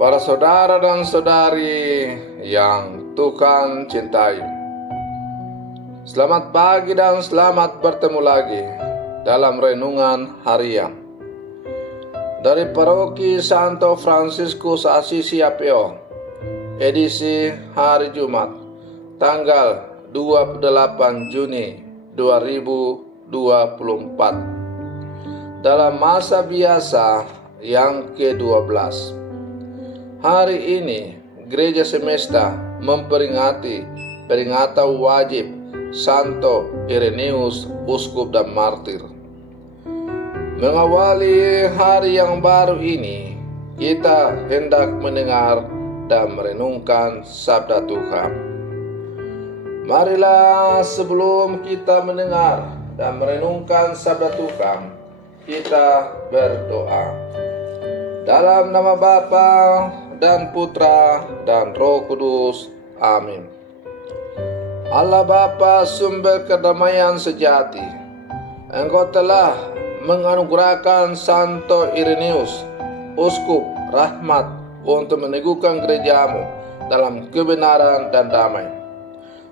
Para saudara dan saudari yang Tuhan cintai, selamat pagi dan selamat bertemu lagi dalam renungan harian dari Paroki Santo Fransiskus Assisi Apio, edisi hari Jumat, tanggal 28 Juni 2024, dalam masa biasa yang ke-12. Hari ini Gereja Semesta memperingati peringatan wajib Santo Irenaeus, uskup dan martir. Mengawali hari yang baru ini, kita hendak mendengar dan merenungkan sabda Tuhan. Marilah sebelum kita mendengar dan merenungkan sabda Tuhan, kita berdoa. Dalam nama Bapa dan Putra dan Roh Kudus. Amin. Allah Bapa, sumber kedamaian sejati, Engkau telah menganugerahkan Santo Irenaeus, uskup rahmat, untuk meneguhkan gerejamu dalam kebenaran dan damai.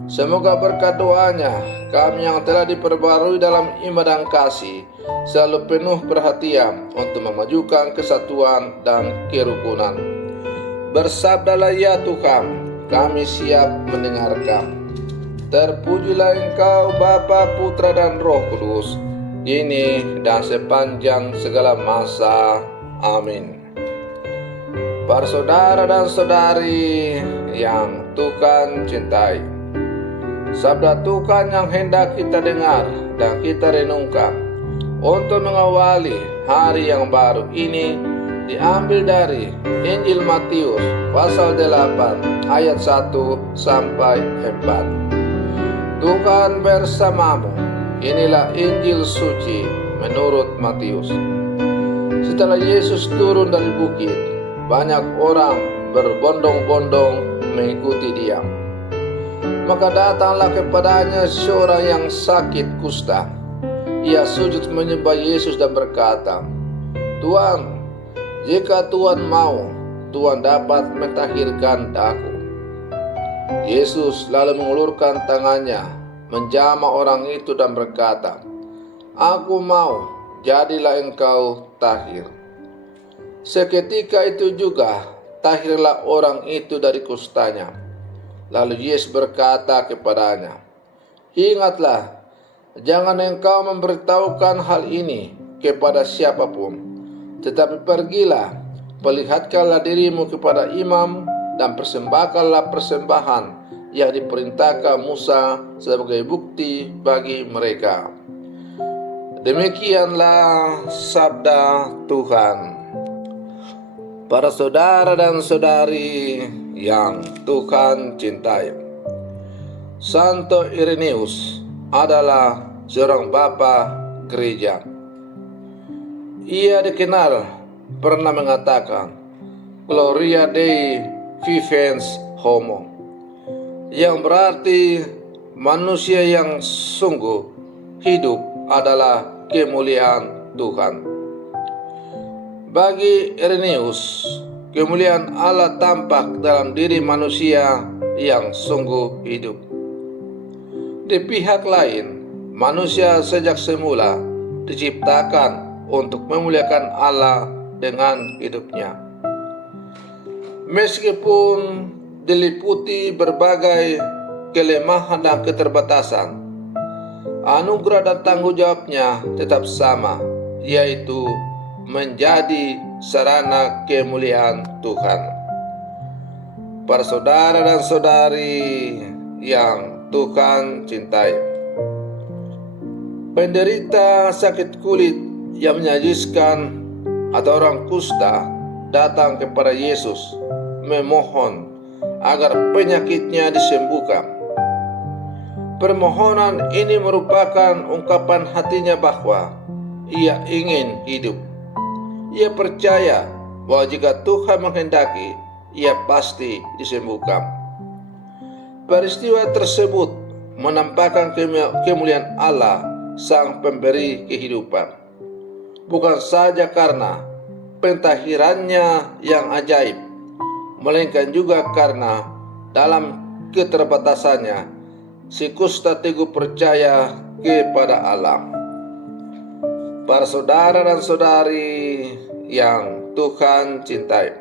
Semoga berkat doanya, kami yang telah diperbarui dalam iman dan kasih selalu penuh perhatian untuk memajukan kesatuan dan kerukunan. Bersabdalah ya Tuhan, kami siap mendengarkan. Terpujilah Engkau Bapa, Putra dan Roh Kudus, kini dan sepanjang segala masa. Amin. Para saudara dan saudari yang Tuhan cintai, sabda Tuhan yang hendak kita dengar dan kita renungkan untuk mengawali hari yang baru ini diambil dari Injil Matius pasal 8 ayat 1 sampai 4. Tuhan bersamamu. Inilah Injil suci menurut Matius. Setelah Yesus turun dari bukit, banyak orang berbondong-bondong mengikuti Dia. Maka datanglah kepadanya seorang yang sakit kusta. Ia sujud menyembah Yesus dan berkata, "Tuan, jika Tuhan mau, Tuhan dapat mentahirkan daku." Yesus lalu mengulurkan tangannya, menjamah orang itu dan berkata, "Aku mau, jadilah engkau tahir." Seketika itu juga tahirlah orang itu dari kustanya. Lalu Yesus berkata kepadanya, "Ingatlah, jangan engkau memberitahukan hal ini kepada siapapun, tetapi pergilah, perlihatkanlah dirimu kepada imam dan persembahkanlah persembahan yang diperintahkan Musa sebagai bukti bagi mereka." Demikianlah sabda Tuhan. Para saudara dan saudari yang Tuhan cintai, Santo Irenaeus adalah seorang bapa gereja. Ia dikenal pernah mengatakan Gloria Dei vivens homo, yang berarti manusia yang sungguh hidup adalah kemuliaan Tuhan. Bagi Irenaeus, kemuliaan Allah tampak dalam diri manusia yang sungguh hidup. Di pihak lain, manusia sejak semula diciptakan untuk memuliakan Allah dengan hidupnya. Meskipun diliputi berbagai kelemahan dan keterbatasan, anugerah dan tanggung jawabnya tetap sama, yaitu menjadi sarana kemuliaan Tuhan. Para saudara dan saudari yang Tuhan cintai, penderita sakit kulit yang menyajiskan atau orang kusta datang kepada Yesus memohon agar penyakitnya disembuhkan. Permohonan ini merupakan ungkapan hatinya bahwa ia ingin hidup. Ia percaya bahwa jika Tuhan menghendaki, ia pasti disembuhkan. Peristiwa tersebut menampakkan kemuliaan Allah, Sang Pemberi kehidupan. Bukan saja karena pentahirannya yang ajaib, melainkan juga karena dalam keterbatasannya si Kusta teguh percaya kepada Allah. Para saudara dan saudari yang Tuhan cintai,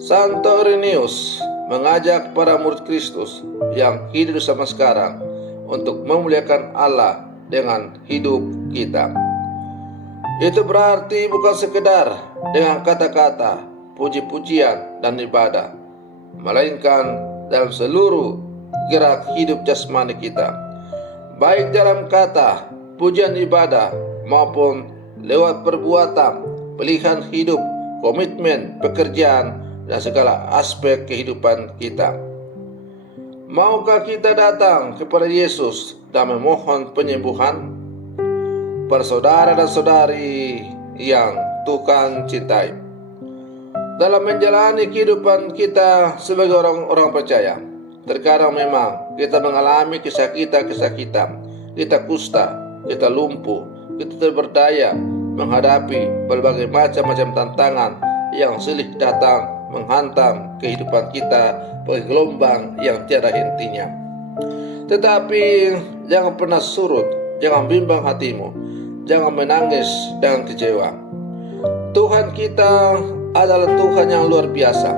Santo Irenaeus mengajak para murid Kristus yang hidup sama sekarang untuk memuliakan Allah dengan hidup kita. Itu berarti bukan sekedar dengan kata-kata, puji-pujian, dan ibadah, melainkan dalam seluruh gerak hidup jasmani kita, baik dalam kata, pujian, ibadah, maupun lewat perbuatan, pilihan hidup, komitmen, pekerjaan, dan segala aspek kehidupan kita. Maukah kita datang kepada Yesus dan memohon penyembuhan? Para saudara dan saudari yang Tuhan cintai, dalam menjalani kehidupan kita sebagai orang-orang percaya, terkadang memang kita mengalami kesakitan, kita kusta, kita lumpuh, kita tidak berdaya menghadapi berbagai macam-macam tantangan yang silih datang menghantam kehidupan kita sebagai gelombang yang tiada hentinya. Tetapi jangan pernah surut, jangan bimbang hatimu, jangan menangis dan kecewa. Tuhan kita adalah Tuhan yang luar biasa.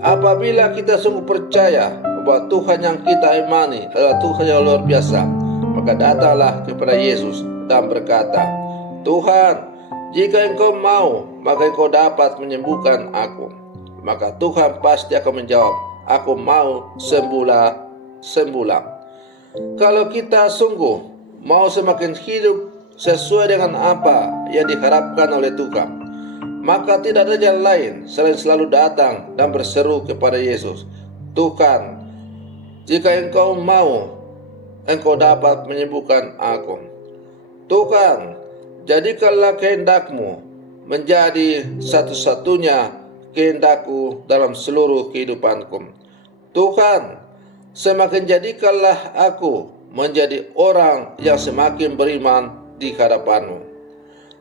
Apabila kita sungguh percaya bahwa Tuhan yang kita imani adalah Tuhan yang luar biasa, maka datanglah kepada Yesus dan berkata, Tuhan, jika Engkau mau, maka Engkau dapat menyembuhkan aku. Maka Tuhan pasti akan menjawab, aku mau, sembuhlah. Kalau kita sungguh mau semakin hidup sesuai dengan apa yang diharapkan oleh Tuhan, maka tidak ada jalan lain selain selalu datang dan berseru kepada Yesus, Tuhan, jika Engkau mau, Engkau dapat menyembuhkan aku. Tuhan, jadikanlah kehendak-Mu menjadi satu-satunya kehendakku dalam seluruh kehidupanku. Tuhan, semakin jadikanlah aku menjadi orang yang semakin beriman di hadapan-Mu.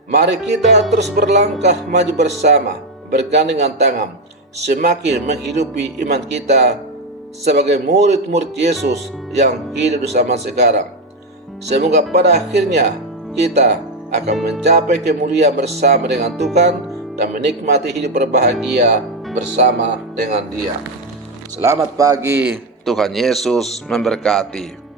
Mari kita terus berlangkah maju bersama, bergandengan tangan, semakin menghidupi iman kita sebagai murid-murid Yesus yang hidup bersama sekarang. Semoga pada akhirnya kita akan mencapai kemuliaan bersama dengan Tuhan dan menikmati hidup berbahagia bersama dengan Dia. Selamat pagi, Tuhan Yesus memberkati.